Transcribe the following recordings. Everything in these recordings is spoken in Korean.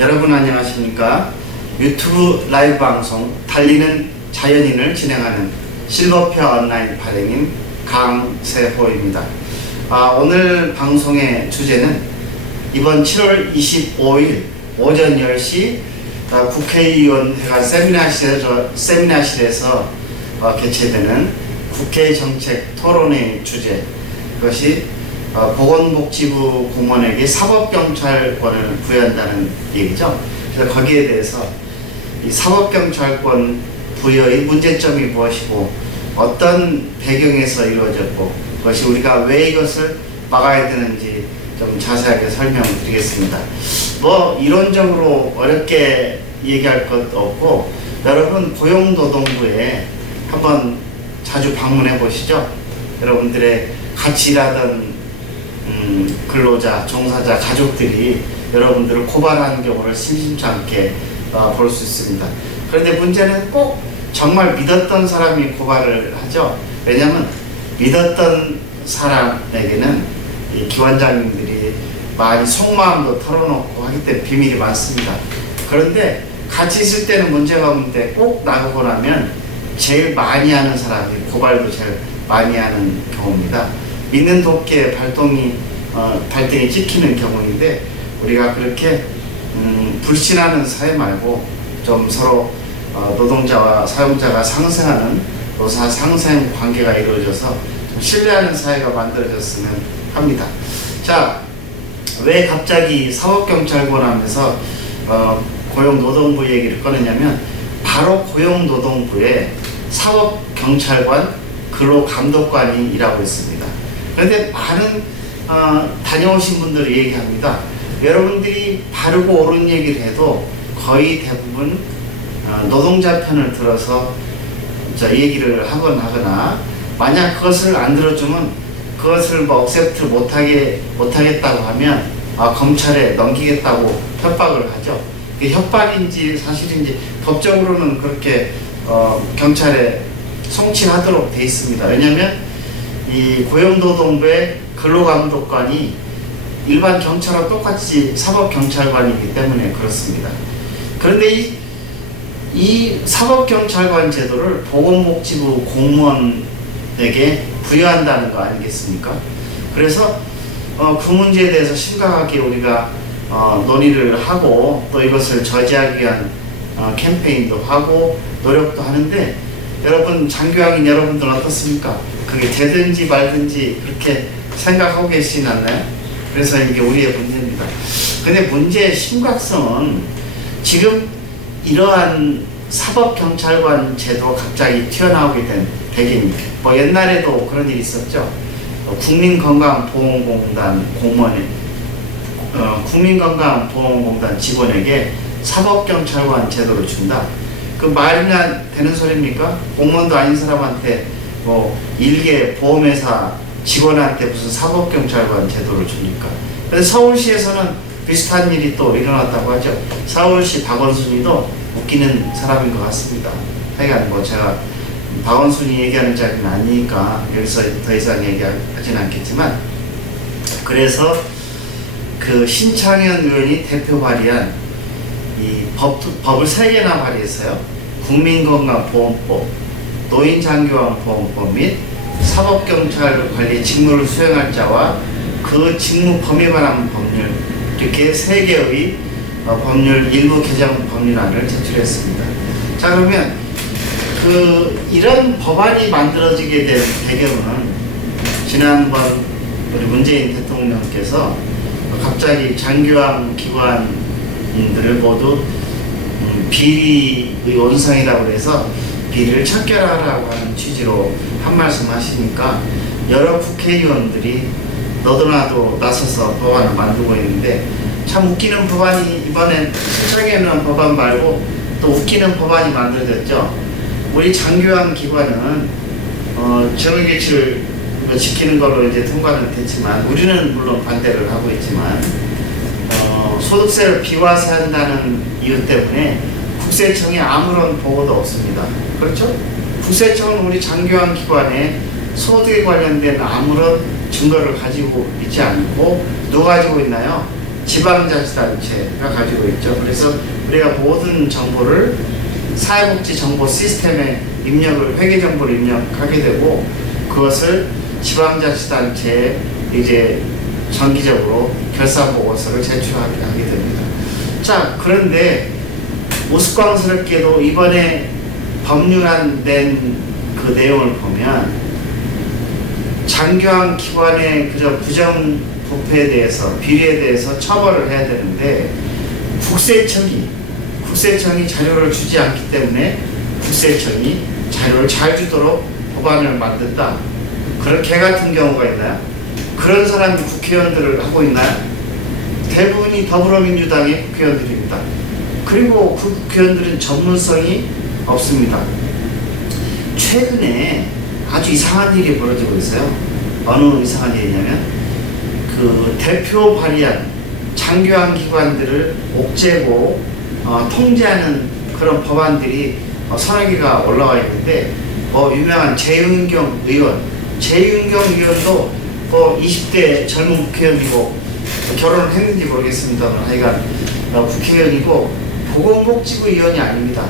여러분 안녕하십니까? 유튜브 라이브 방송 달리는 자연인을 진행하는 실버표 온라인 발행인 강세호입니다. 오늘 방송의 주제는 이번 7월 25일 오전 10시 국회의원회가 세미나실에서 개최되는 국회 정책 토론회 주제, 그것이 보건복지부 공무원에게 사법경찰권을 부여한다는 얘기죠. 그래서 거기에 대해서 이 사법경찰권 부여의 문제점이 무엇이고 어떤 배경에서 이루어졌고 그것이 우리가 왜 이것을 막아야 되는지 좀 자세하게 설명드리겠습니다. 이론적으로 어렵게 얘기할 것 없고, 여러분 고용노동부에 한번 자주 방문해 보시죠. 여러분들의 같이 일하던 근로자, 종사자, 가족들이 여러분들을 고발하는 경우를 심심치 않게 볼 수 있습니다. 그런데 문제는 꼭 정말 믿었던 사람이 고발을 하죠. 왜냐하면 믿었던 사람에게는 이 기관장님들이 많이 속마음도 털어놓고 하기 때문에 비밀이 많습니다. 그런데 같이 있을 때는 문제가 없는데 꼭 나가고 나면 제일 많이 하는 사람이 고발도 제일 많이 하는 경우입니다. 믿는 돕기에 발등이 찍히는 경우인데, 우리가 그렇게 불신하는 사회 말고 좀 서로 노동자와 사용자가 상생하는 노사 상생 관계가 이루어져서 좀 신뢰하는 사회가 만들어졌으면 합니다. 자, 왜 갑자기 사법경찰권 하면서 고용노동부 얘기를 꺼내냐면, 바로 고용노동부에 사법경찰관 근로감독관이 일하고 있습니다. 그런데 많은 다녀오신 분들이 얘기합니다. 여러분들이 바르고 옳은 얘기를 해도 거의 대부분 노동자 편을 들어서 얘기를 하거나, 만약 그것을 안 들어주면 그것을 억셉트 못하겠다고 하면 검찰에 넘기겠다고 협박을 하죠. 그게 협박인지 사실인지 법적으로는 그렇게 경찰에 송치하도록 돼 있습니다. 왜냐하면 이 고용노동부의 근로감독관이 일반 경찰과 똑같이 사법경찰관이기 때문에 그렇습니다. 그런데 이 사법경찰관 제도를 보건복지부 공무원에게 부여한다는 거 아니겠습니까? 그래서 그 문제에 대해서 심각하게 우리가 논의를 하고, 또 이것을 저지하기 위한 캠페인도 하고 노력도 하는데, 여러분 장교학인 여러분들은 어떻습니까? 그게 되든지 말든지 그렇게 생각하고 계시진 않나요? 그래서 이게 우리의 문제입니다. 근데 문제의 심각성은 지금 이러한 사법경찰관 제도가 갑자기 튀어나오게 된 배경입니다. 옛날에도 그런 일이 있었죠. 국민건강보험공단 공무원이 국민건강보험공단 직원에게 사법경찰관 제도를 준다. 그 말이나 되는 소리입니까? 공무원도 아닌 사람한테 일개 보험회사 직원한테 무슨 사법경찰관 제도를 줍니까? 그래서 서울시에서는 비슷한 일이 또 일어났다고 하죠. 서울시 박원순이도 웃기는 사람인 것 같습니다. 하여간 제가 박원순이 얘기하는 자리는 아니니까 여기서 더 이상 얘기하진 않겠지만, 그래서 그 신창현 의원이 대표 발의한 이 법을 3개나 발의했어요. 국민건강보험법, 노인장교환보험법 및 사법경찰 관리 직무를 수행할 자와 그 직무 범위에 관한 법률, 이렇게 3개의 법률 일부 개정 법률안을 제출했습니다. 자, 그러면 이런 법안이 만들어지게 된 배경은, 지난번 우리 문재인 대통령께서 갑자기 장교환 기관인들을 모두 비리의 원상이라고 해서 비리를 척결하라고 하는 취지로 한 말씀 하시니까, 여러 국회의원들이 너도나도 나서서 법안을 만들고 있는데, 참 웃기는 법안이 이번엔 실장에는 법안 말고 또 웃기는 법안이 만들어졌죠. 우리 장교환 기관은 정의규칙을 지키는 걸로 이제 통과는 됐지만, 우리는 물론 반대를 하고 있지만, 소득세를 비과세한다는 이유 때문에 국세청에 아무런 보고도 없습니다. 그렇죠? 국세청은 우리 장교환 기관에 소득에 관련된 아무런 증거를 가지고 있지 않고, 누가 가지고 있나요? 지방자치단체가 가지고 있죠. 그래서 우리가 모든 정보를 사회복지 정보 시스템에 입력을, 회계 정보를 입력하게 되고, 그것을 지방자치단체에 이제 정기적으로 결산 보고서를 제출하게 하게 됩니다. 자, 그런데 우스꽝스럽게도 이번에 법률안 된 그 내용을 보면 장교환 기관의 그저 부정 부패에 대해서, 비리에 대해서 처벌을 해야 되는데 국세청이 자료를 주지 않기 때문에 국세청이 자료를 잘 주도록 법안을 만든다. 그런 개 같은 경우가 있나요? 그런 사람이 국회의원들을 하고 있나요? 대부분이 더불어민주당의 국회의원들입니다. 그리고 그 국회의원들은 전문성이 없습니다. 최근에 아주 이상한 일이 벌어지고 있어요. 어느 이상한 일이냐면 그 대표 발의안 장교환 기관들을 옥죄고 통제하는 그런 법안들이 서너 개가 올라와 있는데, 유명한 재윤경 의원도 20대 젊은 국회의원이고 결혼을 했는지 모르겠습니다만 하여간 국회의원이고 보건복지부 의원이 아닙니다.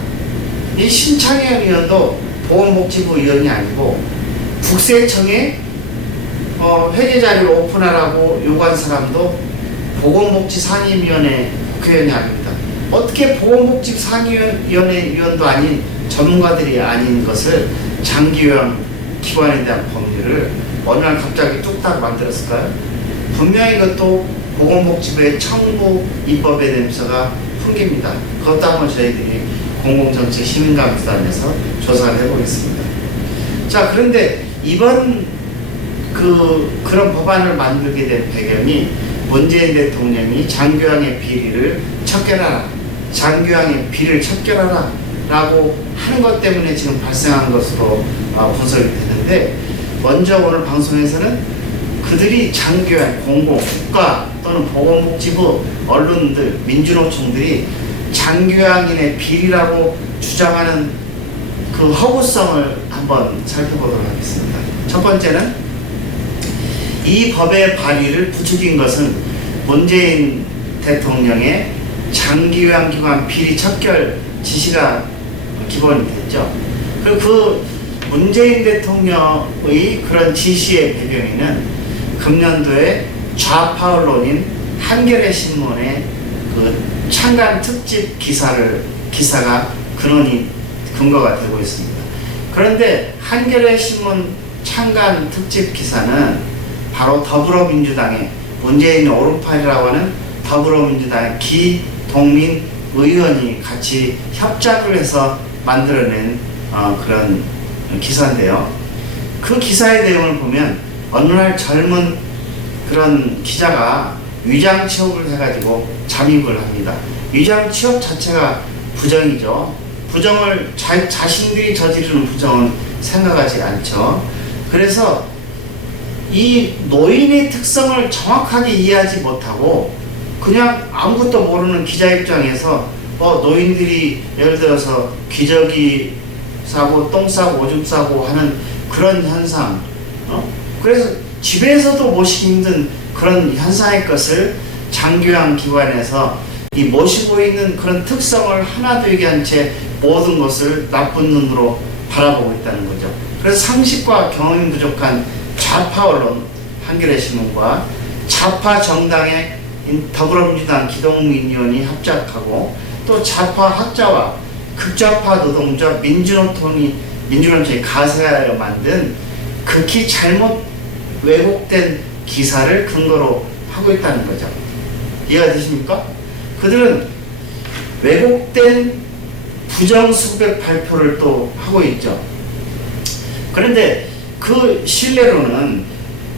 이 신창현 의원도 보건복지부 의원이 아니고 국세청에 회계자료를 오픈하라고 요구한 사람도 보건복지상임위원회 국회의원이 아닙니다. 어떻게 보건복지상임위원회 위원도 아닌 전문가들이 아닌 것을 장기요양 기관에 대한 법률을 어느 날 갑자기 뚝딱 만들었을까요? 분명히 이것도 보건복지부의 청부 입법의 냄새가 풍깁니다. 그것도 한번 저희들이 공공정책 시민감수단에서 조사를 해보겠습니다. 자, 그런데 이번 그런 법안을 만들게 된 배경이 문재인 대통령이 장교양의 비리를 척결하라, 장교양의 비리를 척결하라 라고 하는 것 때문에 지금 발생한 것으로 분석이 되는데, 먼저 오늘 방송에서는 그들이 장교양, 국가 또는 보건복지부, 언론들, 민주노총들이 장교양인의 비리라고 주장하는 그 허구성을 한번 살펴보도록 하겠습니다. 첫 번째는 이 법의 발의를 부추긴 것은 문재인 대통령의 장기요양기관 비리 척결 지시가 기본이 됐죠. 그리고 그 문재인 대통령의 그런 지시의 배경에는 금년도에 좌파 언론인 한겨레 신문의 그 창간 특집 기사가 근거가 되고 있습니다. 그런데 한겨레 신문 창간 특집 기사는 바로 더불어민주당의 문재인의 오른팔이라고 하는 더불어민주당의 기동민 의원이 같이 협작을 해서 만들어낸 그런 기사인데요. 그 기사의 내용을 보면 어느 날 젊은 그런 기자가 위장 취업을 해가지고 잠입을 합니다. 위장 취업 자체가 부정이죠. 부정을 자신들이 저지르는 부정은 생각하지 않죠. 그래서 이 노인의 특성을 정확하게 이해하지 못하고 그냥 아무것도 모르는 기자 입장에서 노인들이 예를 들어서 기저귀 싸고 똥 싸고 오줌 싸고 하는 그런 현상, 그래서 집에서도 모시기 힘든 그런 현상의 것을 장교양 기관에서 이 모시고 있는 그런 특성을 하나도 얘기한 채 모든 것을 나쁜 눈으로 바라보고 있다는 거죠. 그래서 상식과 경험이 부족한 좌파 언론 한겨레 신문과 좌파 정당의 더불어민주당 기동민 의원이 합작하고 또 좌파 학자와 극좌파 노동자 민주노총이 가세하여 만든 극히 잘못 왜곡된 기사를 근거로 하고 있다는 거죠. 이해가 되십니까? 그들은 왜곡된 부정수백 발표를 또 하고 있죠. 그런데 그 신뢰로는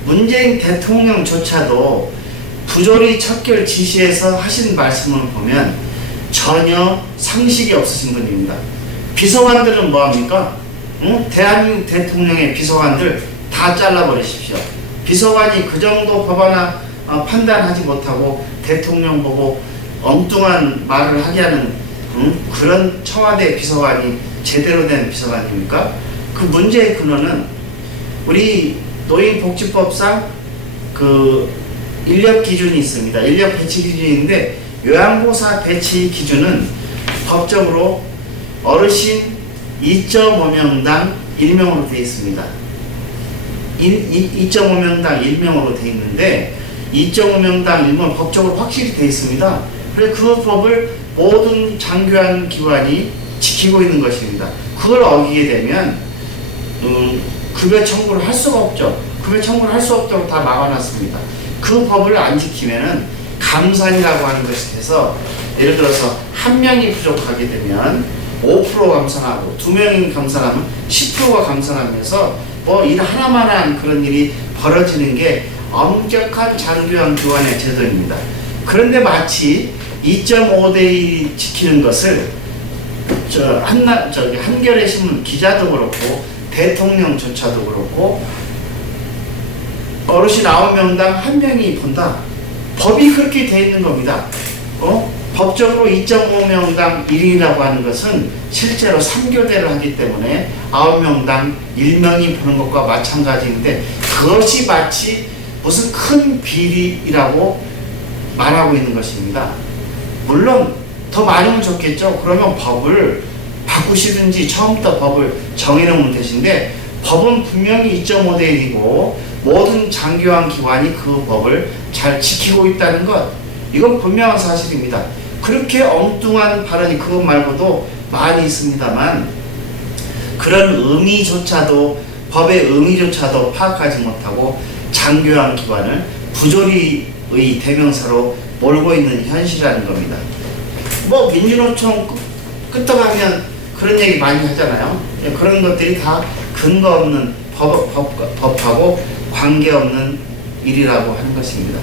문재인 대통령조차도 부조리 척결 지시에서 하신 말씀을 보면 전혀 상식이 없으신 분입니다. 비서관들은 뭐합니까? 대한민국 대통령의 비서관들 다 잘라버리십시오. 비서관이 그 정도 법안을 판단하지 못하고 대통령 보고 엉뚱한 말을 하게 하는 그런 청와대 비서관이 제대로 된 비서관입니까? 그 문제의 근원은 우리 노인복지법상 그 인력 기준이 있습니다. 인력 배치 기준인데 요양보호사 배치 기준은 법적으로 어르신 2.5명당 1명으로 되어 있습니다. 2.5명당 1명으로 되어 있는데 2.5명당 1명 법적으로 확실히 되어 있습니다. 그래서 그 법을 모든 장교환 기관이 지키고 있는 것입니다. 그걸 어기게 되면 급여 청구를 할 수가 없죠. 급여 청구를 할 수 없도록 다 막아놨습니다. 그 법을 안 지키면은 감산이라고 하는 것이 돼서 예를 들어서 한 명이 부족하게 되면 5% 감산하고 2명이 감산하면 10%가 감산하면서 일 하나만 한 그런 일이 벌어지는 게 엄격한 장교환 기관의 제도입니다. 그런데 마치 2.5대 1 지키는 것을 한겨레 신문 기자도 그렇고 대통령조차도 그렇고 어르신 9명당 1명이 본다. 법이 그렇게 되어 있는 겁니다. 법적으로 2.5명당 1인이라고 하는 것은 실제로 3교대를 하기 때문에 9명당 1명이 보는 것과 마찬가지인데 그것이 마치 무슨 큰 비리라고 말하고 있는 것입니다. 물론 더 많으면 좋겠죠. 그러면 법을 바꾸시든지 처음부터 법을 정해놓으면 되신데 법은 분명히 2.5대 1이고 모든 장교환 기관이 그 법을 잘 지키고 있다는 것, 이건 분명한 사실입니다. 그렇게 엉뚱한 발언이 그것 말고도 많이 있습니다만 그런 의미조차도 법의 의미조차도 파악하지 못하고 장교환 기관을 부조리의 대명사로 몰고 있는 현실이라는 겁니다. 민주노총 끄떡하면 그런 얘기 많이 하잖아요. 그런 것들이 다 근거 없는 법하고 관계없는 일이라고 하는 것입니다.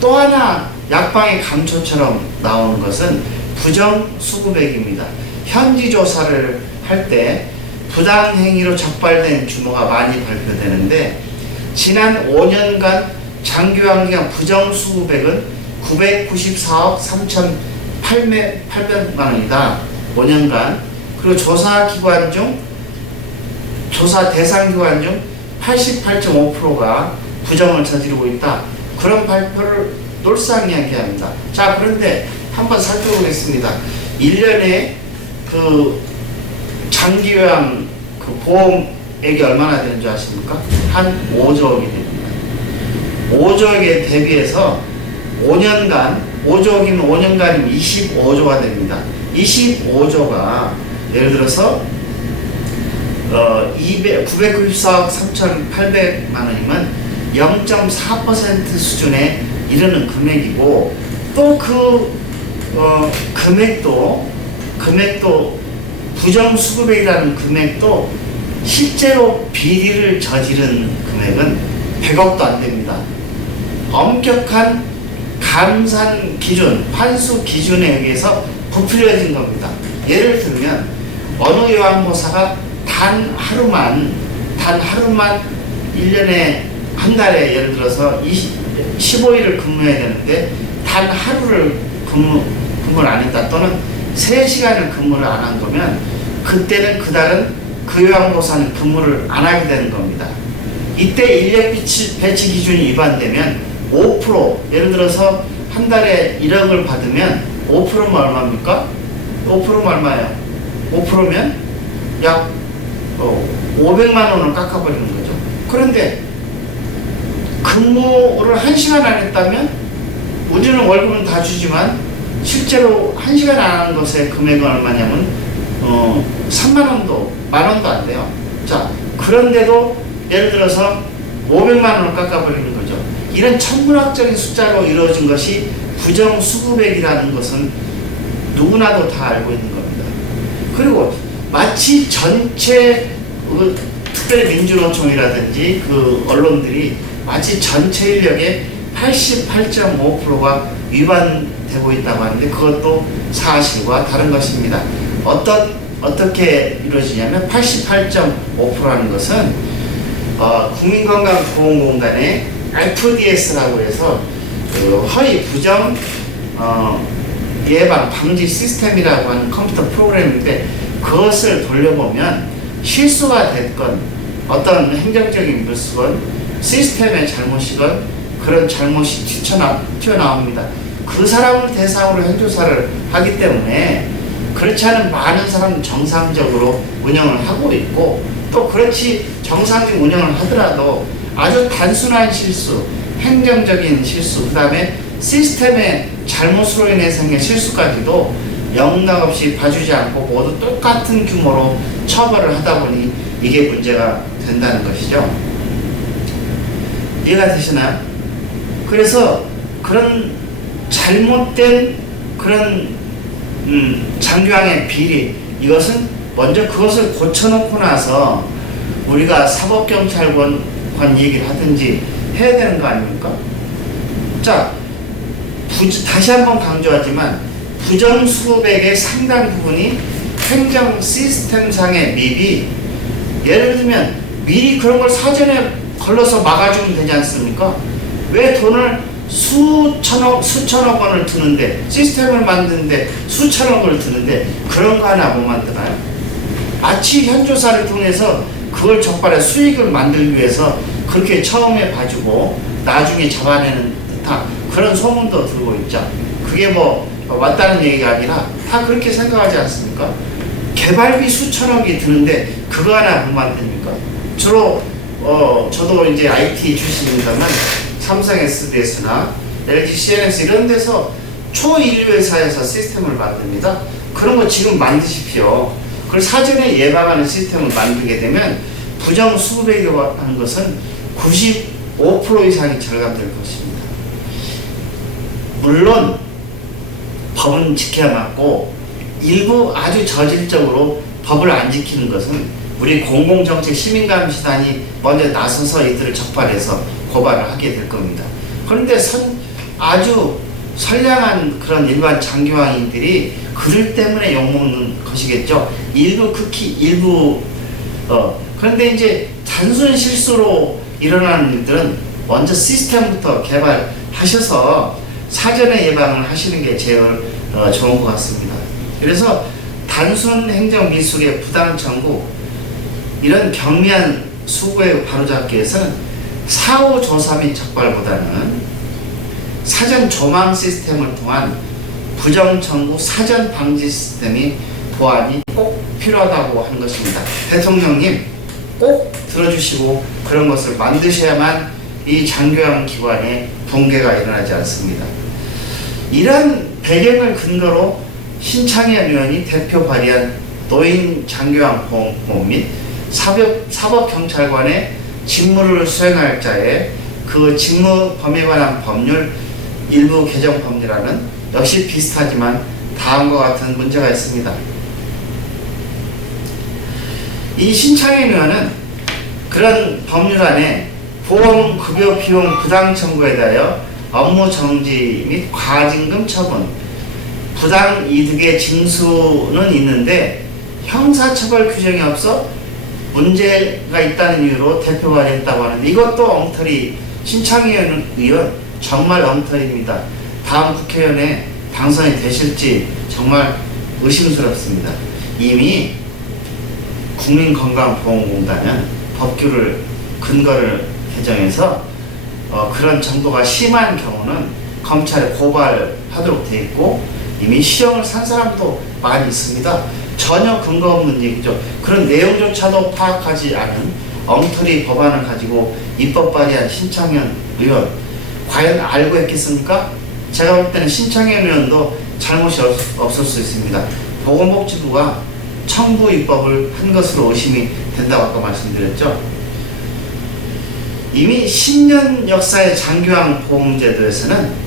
또 하나 약방의 감초처럼 나오는 것은 부정수급액입니다. 현지조사를 할 때 부당행위로 적발된 규모가 많이 발표되는데 지난 5년간 장교환기관 부정수급액은 994억 3,800만 원이다. 5년간. 그리고 조사 대상 기관 중 88.5%가 부정을 저지르고 있다. 그런 발표를 놀상이야기합니다. 자, 그런데 한번 살펴보겠습니다. 1년에 그 장기요양 그 보험액이 얼마나 되는 줄 아십니까? 한 5조억이 됩니다. 5조억에 대비해서 5년간, 5조억이면 5년간이면 25조가 됩니다. 25조가 예를 들어서 994억 3,800만 원이면 0.4% 수준에 이르는 금액이고 또 그 금액도 부정수급액이라는 금액도 실제로 비리를 저지른 금액은 100억도 안 됩니다. 엄격한 감산 기준, 환수 기준에 의해서 부풀려진 겁니다. 예를 들면 어느 요양보호사가 단 하루만 1년에 한 달에 예를 들어서 15일을 근무해야 되는데 단 하루를 근무를 안 했다 또는 3시간을 근무를 안 한 거면 그때는 그달은 그 요양보호사는 근무를 안 하게 되는 겁니다. 이때 인력 배치 기준이 위반되면 5% 예를 들어서 한 달에 1억을 받으면 5%면 얼마입니까? 5%면 얼마예요? 5%면 약 500만 원을 깎아버리는 거죠. 그런데 근무를 1시간 안 했다면 우리는 월급은 다 주지만 실제로 1시간 안 한 것의 금액은 얼마냐면 3만 원도 만 원도 안 돼요. 자, 그런데도 예를 들어서 500만 원을 깎아버리는 거죠. 이런 천문학적인 숫자로 이루어진 것이 부정수급액이라는 것은 누구나도 다 알고 있는 겁니다. 그리고 마치 전체 특별히 민주노총이라든지 그 언론들이 마치 전체 인력의 88.5%가 위반되고 있다고 하는데 그것도 사실과 다른 것입니다. 어떻게 이루어지냐면 88.5%라는 것은 국민건강보험공단의 FDS라고 해서 그 허위 부정 예방 방지 시스템이라고 하는 컴퓨터 프로그램인데 그것을 돌려보면 실수가 됐건 어떤 행정적인 미스건 시스템의 잘못이건 그런 잘못이 튀어나옵니다. 그 사람을 대상으로 행조사를 하기 때문에 그렇지 않은 많은 사람은 정상적으로 운영을 하고 있고, 또 그렇지 정상적 운영을 하더라도 아주 단순한 실수, 행정적인 실수, 그 다음에 시스템의 잘못으로 인해 생긴 실수까지도 영락없이 봐주지 않고 모두 똑같은 규모로 처벌을 하다 보니 이게 문제가 된다는 것이죠. 이해가 되시나요? 그래서 그런 잘못된 그런 장교양의 비리, 이것은 먼저 그것을 고쳐놓고 나서 우리가 사법경찰관 얘기를 하든지 해야 되는 거 아닙니까? 자, 다시 한번 강조하지만 부정수급액의 상당 부분이 행정 시스템상의 미비, 예를 들면 미리 그런 걸 사전에 걸러서 막아주면 되지 않습니까? 왜 돈을 수천억 원을 드는데, 시스템을 만드는데 수천억 원을 드는데 그런 거 하나 못 만드나요? 마치 현조사를 통해서 그걸 적발해 수익을 만들기 위해서 그렇게 처음에 봐주고 나중에 잡아내는 듯한 그런 소문도 들고 있죠. 그게 뭐 맞다는 얘기가 아니라 다 그렇게 생각하지 않습니까? 개발비 수천억이 드는데 그거 하나 못 만듭니까? 주로 저도 이제 IT 출신입니다만 삼성 SDS나 LG CNS 이런 데서 초인류 회사에서 시스템을 만듭니다. 그런 거 지금 만드십시오. 그걸 사전에 예방하는 시스템을 만들게 되면 부정 수급액이라고 하는 것은 95% 이상이 절감될 것입니다. 물론 법은 지켜야 맞고 일부 아주 저질적으로 법을 안 지키는 것은 우리 공공정책 시민감시단이 먼저 나서서 이들을 적발해서 고발을 하게 될 겁니다. 그런데 아주 선량한 그런 일반 장교황인들이 그들 때문에 욕먹는 것이겠죠. 일부 극히 일부 그런데 이제 단순 실수로 일어나는 일들은 먼저 시스템부터 개발하셔서 사전에 예방을 하시는 게 제일 좋은 것 같습니다. 그래서 단순 행정 미숙의 부당 청구, 이런 경미한 수고에 바로잡기 위해서는 사후 조사 및 적발보다는 사전 조망 시스템을 통한 부정 청구 사전 방지 시스템이 보완이 꼭 필요하다고 하는 것입니다. 대통령님 꼭 들어주시고 그런 것을 만드셔야만 이 장교양 기관에 붕괴가 일어나지 않습니다. 이러한 배경을 근거로 신창현 의원이 대표 발의한 노인 장교양 보험 및 사법경찰관의 직무를 수행할 자의 그 직무 범위에 관한 법률 일부 개정 법률안은 역시 비슷하지만 다음과 같은 문제가 있습니다. 이 신창현 의원은 그런 법률안에 보험급여 비용 부당 청구에 대하여 업무 정지 및 과징금 처분, 부당 이득의 징수는 있는데 형사처벌 규정이 없어 문제가 있다는 이유로 대표 발의했다고 하는데, 이것도 엉터리, 신창현 의원 정말 엉터리입니다. 다음 국회의원에 당선이 되실지 정말 의심스럽습니다. 이미 국민건강보험공단은 법규를 근거를 개정해서 그런 정도가 심한 경우는 검찰에 고발하도록 되어 있고 이미 시험을 산 사람도 많이 있습니다. 전혀 근거 없는 얘기죠. 그런 내용조차도 파악하지 않은 엉터리 법안을 가지고 입법 발의한 신창현 의원, 과연 알고 했겠습니까? 제가 볼 때는 신창현 의원도 잘못이 없을 수 있습니다. 보건복지부가 청부 입법을 한 것으로 의심이 된다고 아까 말씀드렸죠. 이미 10년 역사의 장교양 보험제도에서는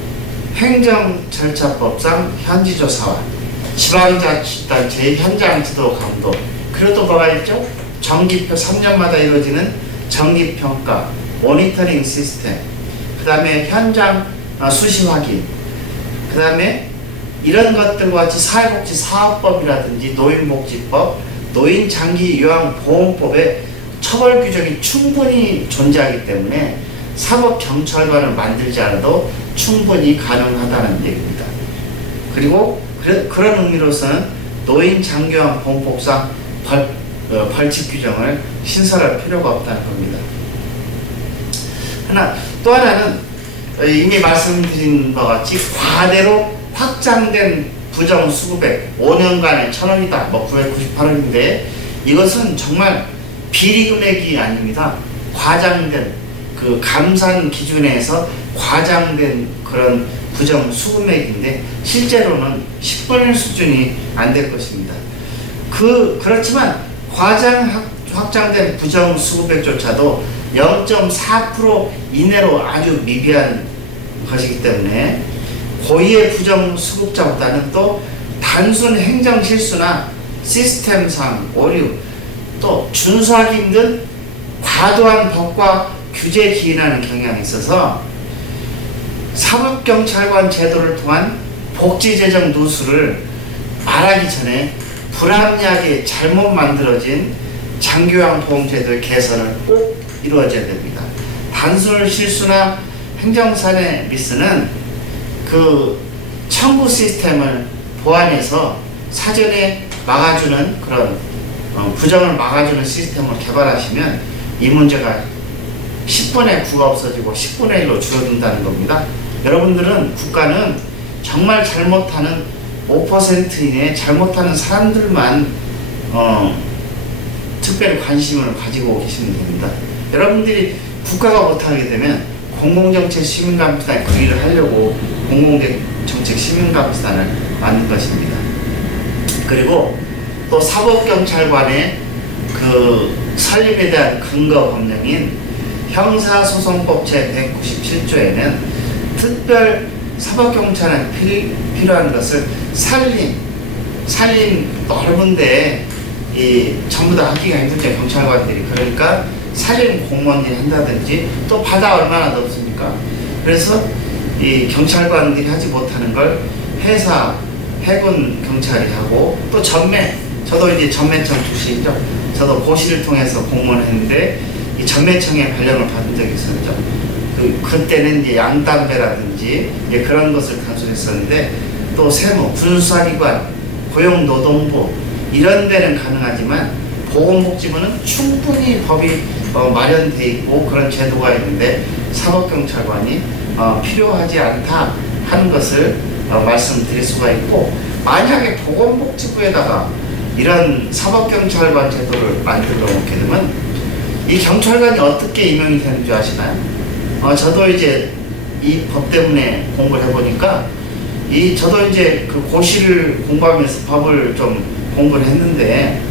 행정절차법상 현지조사와 지방자치단체의 현장지도 감독, 그리고 또 뭐가 있죠? 정기표 3년마다 이루어지는 정기평가, 모니터링 시스템, 그 다음에 현장 수시 확인, 그 다음에 이런 것들과 같이 사회복지 사업법이라든지 노인복지법, 노인장기요양보험법의 처벌 규정이 충분히 존재하기 때문에 사법경찰관을 만들지 않아도 충분히 가능하다는 얘기입니다. 그리고 그런 의미로서는 노인장기요양보험법상 벌칙 규정을 신설할 필요가 없다는 겁니다. 또 하나는 이미 말씀드린 바와 같이 과대로 확장된 부정수급액 5년간의 1,000원이다, 뭐 998원인데 이것은 정말 비리 금액이 아닙니다. 과장된 그 감산 기준에서 과장된 그런 부정수급액인데 실제로는 10분의 1 수준이 안 될 것입니다. 그렇지만 확장된 부정수급액조차도 0.4% 이내로 아주 미비한 것이기 때문에 고의의 부정수급자보다는 또 단순 행정실수나 시스템상 오류, 또 준수하기 힘든 과도한 법과 규제 기인하는 경향이 있어서 사법경찰관 제도를 통한 복지재정 누수를 말하기 전에 불합리하게 잘못 만들어진 장교양보험제도의 개선을 꼭 이루어져야 됩니다. 단순 실수나 행정상의 미스는 그 청구 시스템을 보완해서 사전에 막아주는 그런 부정을 막아주는 시스템을 개발하시면 이 문제가 10분의 9가 없어지고 10분의 1로 줄어든다는 겁니다. 여러분들은 국가는 정말 잘못하는 5% 이내에 잘못하는 사람들만 특별히 관심을 가지고 계시면 됩니다. 여러분들이 국가가 못하게 되면 공공정책 시민감시단 그 일을 하려고 공공정책 시민감시단을 만든 것입니다. 그리고 또 사법경찰관의 그 설립에 대한 근거 법령인 형사소송법 제197조에는 특별 사법경찰은 필요한 것을 살림 넓은데 전부 다 하기가 힘들죠. 경찰관들이. 그러니까 살림 공무원들이 한다든지 또 바다 얼마나 넓습니까? 그래서 이 경찰관들이 하지 못하는 걸 해군 경찰이 하고 또 저도 이제 전매청 출신이죠. 저도 고시를 통해서 공무원을 했는데 이 전매청에 발령을 받은 적이 있었죠. 그때는 이제 양담배라든지 이제 그런 것을 단속했었는데 또 세무, 군수사기관, 고용노동부 이런 데는 가능하지만 보건복지부는 충분히 법이 마련돼 있고 그런 제도가 있는데 사법경찰관이 필요하지 않다 하는 것을 말씀드릴 수가 있고, 만약에 보건복지부에다가 이런 사법경찰관 제도를 만들어 놓게 되면 이 경찰관이 어떻게 임명이 되는 줄 아시나요? 저도 이제 이 법 때문에 공부를 해보니까 저도 이제 그 고시를 공부하면서 법을 좀 공부를 했는데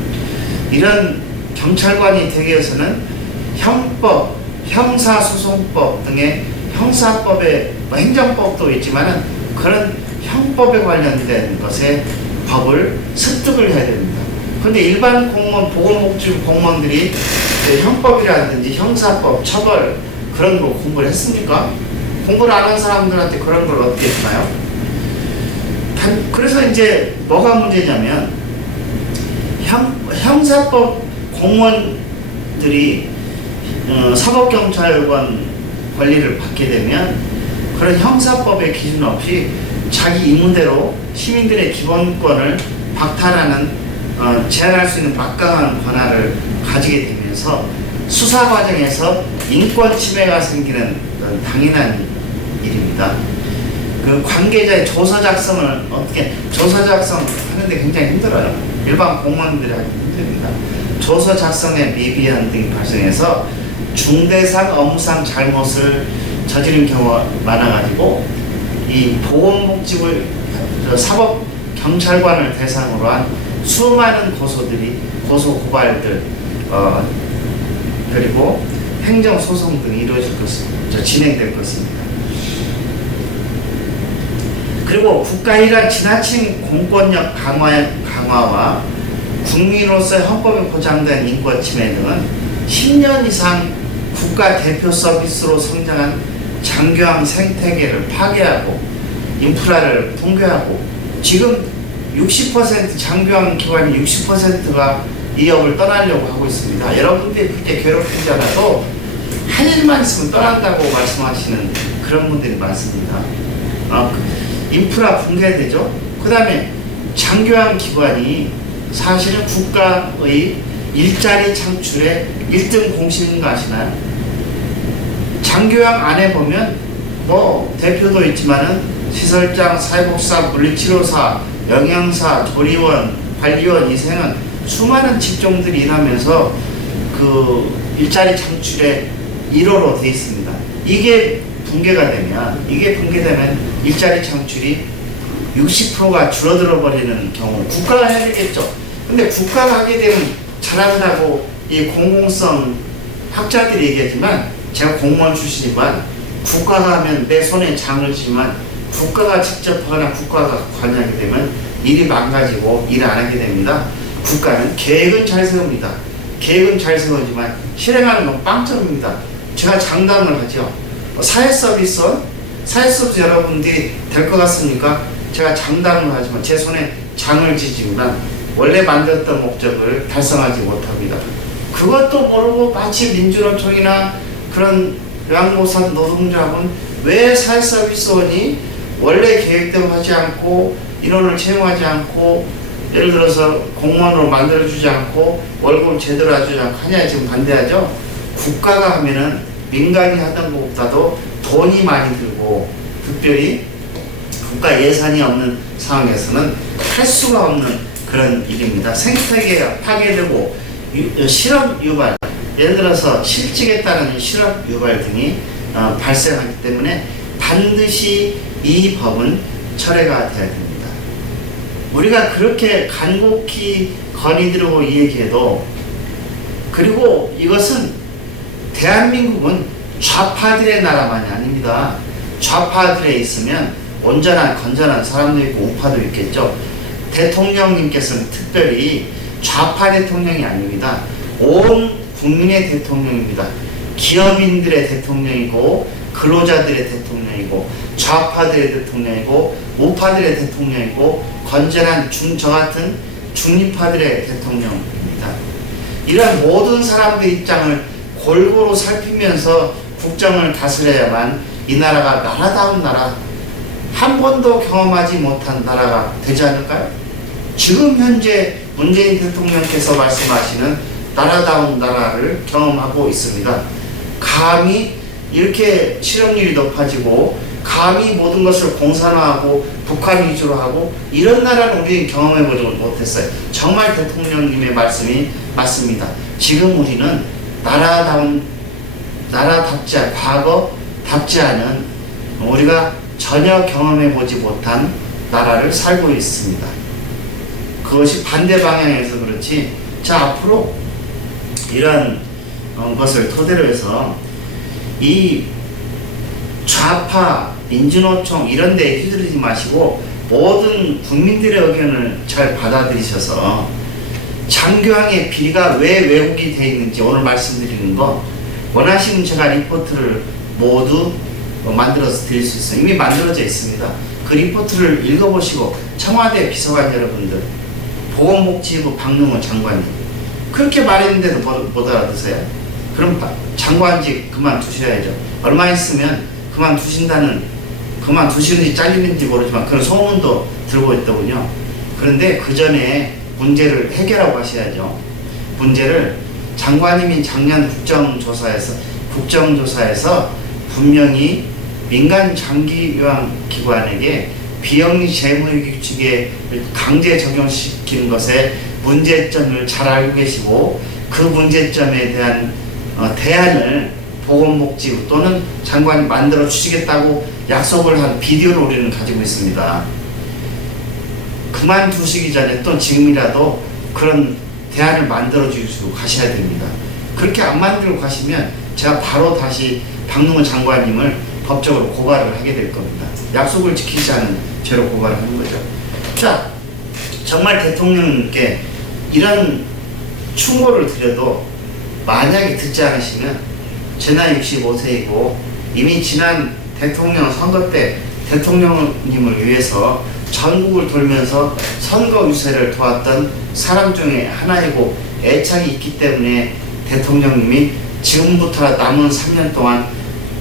이런 경찰관이 되기 위해서는 형법, 형사소송법 등의 형사법에 행정법도 있지만은 그런 형법에 관련된 것에 법을 습득을 해야 됩니다. 그런데 일반 공무원, 보건복지부 공무원들이 형법이라든지 형사법, 처벌 그런 거 공부를 했습니까? 공부를 안 한 사람들한테 그런 걸 어떻게 주나요? 그래서 이제 뭐가 문제냐면 형사법 공무원들이 사법경찰관 권리를 받게 되면 그런 형사법의 기준 없이 자기 임무대로 시민들의 기본권을 박탈하는 제한할 수 있는 막강한 권한을 가지게 되면서 수사 과정에서 인권 침해가 생기는 당연한 일입니다. 그 관계자의 조서 작성을 조서 작성하는데 굉장히 힘들어요. 일반 공무원들이 하기 힘듭니다. 조서 작성에 미비한 등이 발생해서 중대상 업무상 잘못을 저지른 경우가 많아가지고 이 보건복지부 사법 경찰관을 대상으로 한 수많은 고소 고발들 그리고 행정 소송 등이 진행될 것입니다. 그리고 국가 일환 지나친 공권력 강화와 국민으로서의 헌법에 보장된 인권 침해 등은 10년 이상 국가 대표 서비스로 성장한 장교항 생태계를 파괴하고 인프라를 붕괴하고 지금 60% 장교항 기관이 60%가 이 업을 떠나려고 하고 있습니다. 여러분들이 그렇게 괴롭히지 않아도 할 일만 있으면 떠난다고 말씀하시는 그런 분들이 많습니다. 인프라 붕괴되죠. 그 다음에 장교항 기관이 사실은 국가의 일자리 창출의 1등 공신인 거 아시나요? 장교항 안에 보면 뭐 대표도 있지만은 시설장, 사회복지사, 물리치료사, 영양사, 조리원, 관리원, 이생은 수많은 직종들이 일하면서 그 일자리 창출의 1호로 되어 있습니다. 이게 붕괴되면 일자리 창출이 60%가 줄어들어 버리는 경우 국가가 해야 되겠죠. 근데 국가가 하게 되면 잘한다고 이 공공성 학자들이 얘기하지만, 제가 공무원 출신이지만 국가가 하면 내 손에 장을 쥐지만 국가가 직접 하거나 국가가 관여하게 되면 일이 망가지고 일을 안 하게 됩니다. 국가는 계획은 잘 세웁니다. 계획은 잘 세우지만 실행하는 건 빵점입니다. 제가 장담을 하죠. 사회서비스 여러분들이 될 것 같습니까? 제가 장담을 하지만 제 손에 장을 쥐지만 원래 만들었던 목적을 달성하지 못합니다. 그것도 모르고 마치 민주노총이나 그런 요양보호사 노동조합은 왜 사회서비스원이 원래 계획대로 하지 않고 인원을 채용하지 않고 예를 들어서 공무원으로 만들어주지 않고 월급을 제대로 해주지 않고 하냐에 지금 반대하죠. 국가가 하면은 민간이 하던 것보다도 돈이 많이 들고 특별히 국가 예산이 없는 상황에서는 할 수가 없는 그런 일입니다. 생태계가 파괴되고 실업 유발, 예를 들어서 실직에 따른 실업 유발 등이 발생하기 때문에 반드시 이 법은 철회가 되어야 됩니다. 우리가 그렇게 간곡히 건의드리고 얘기해도, 그리고 이것은 대한민국은 좌파들의 나라만이 아닙니다. 좌파들에 있으면 온전한 건전한 사람도 있고 우파도 있겠죠. 대통령님께서는 특별히 좌파 대통령이 아닙니다. 온 국민의 대통령입니다. 기업인들의 대통령이고 근로자들의 대통령이고 좌파들의 대통령이고 우파들의 대통령이고 건전한 저 같은 중립파들의 대통령입니다. 이런 모든 사람들의 입장을 골고루 살피면서 국정을 다스려야만 이 나라가 나라다운 나라, 한 번도 경험하지 못한 나라가 되지 않을까요? 지금 현재 문재인 대통령께서 말씀하시는 나라다운 나라를 경험하고 있습니다. 감히 이렇게 실업률이 높아지고 감히 모든 것을 공산화하고 북한 위주로 하고 이런 나라는 우리는 경험해보지 못했어요. 정말 대통령님의 말씀이 맞습니다. 지금 우리는 나라답지 않은, 과거답지 않은, 우리가 전혀 경험해보지 못한 나라를 살고 있습니다. 그것이 반대 방향에서 그렇지. 자, 앞으로 이런 것을 토대로 해서 이 좌파, 민주노총 이런 데에 휘둘리지 마시고 모든 국민들의 의견을 잘 받아들이셔서 장교항의 비리가 왜 왜곡이 되어 있는지 오늘 말씀드리는 거, 원하시면 제가 리포트를 모두 만들어서 드릴 수 있어요. 이미 만들어져 있습니다. 그 리포트를 읽어보시고 청와대 비서관 여러분들, 보건복지부 박능호 장관님 그렇게 말했는데도 못 알아듣어요? 그럼 장관직 그만두셔야죠. 얼마 있으면 그만두시는지 잘리는지 모르지만 그런 소문도 들고 있더군요. 그런데 그 전에 문제를 해결하고 하셔야죠. 문제를 장관님이 작년 국정조사에서 분명히 민간 장기요양기관에게 비영리 재무회계 규칙에 강제 적용시키는 것에 문제점을 잘 알고 계시고 그 문제점에 대한 대안을 보건복지부 또는 장관이 만들어 주시겠다고 약속을 한 비디오를 우리는 가지고 있습니다. 그만두시기 전에 또 지금이라도 그런 대안을 만들어 주시고 가셔야 됩니다. 그렇게 안 만들고 가시면 제가 바로 다시 박능호 장관님을 법적으로 고발을 하게 될 겁니다. 약속을 지키지 않은 죄로 고발을 하는 거죠. 자, 정말 대통령님께 이런 충고를 드려도 만약에 듣지 않으시면 제 나이 65세이고 이미 지난 대통령 선거 때 대통령님을 위해서 전국을 돌면서 선거 유세를 도왔던 사람 중에 하나이고 애착이 있기 때문에 대통령님이 지금부터 남은 3년 동안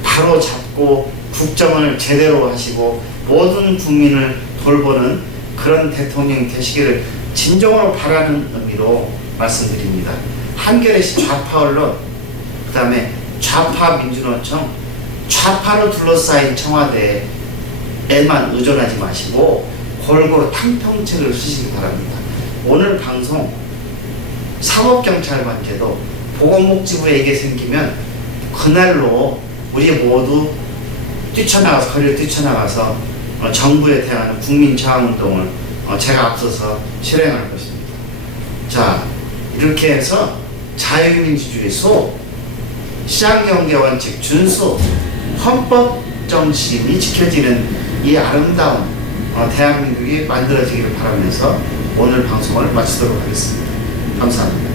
바로 잡고 국정을 제대로 하시고 모든 국민을 돌보는 그런 대통령이 되시기를 진정으로 바라는 의미로 말씀드립니다. 한겨레시 좌파 언론, 그 다음에 좌파 민주노총, 좌파로 둘러싸인 청와대에만 의존하지 마시고 골고루 탕평책을 쓰시기 바랍니다. 오늘 방송 사법경찰관제도 보건복지부에게 생기면 그날로 우리 모두 뛰쳐나가서 거리를 뛰쳐나가서 정부에 대한 국민저항운동을 제가 앞서서 실행할 것입니다. 자, 이렇게 해서 자유민주주의 소, 시장경제원칙 준수, 헌법 정신이 지켜지는 이 아름다운 대한민국이 만들어지기를 바라면서 오늘 방송을 마치도록 하겠습니다. 감사합니다.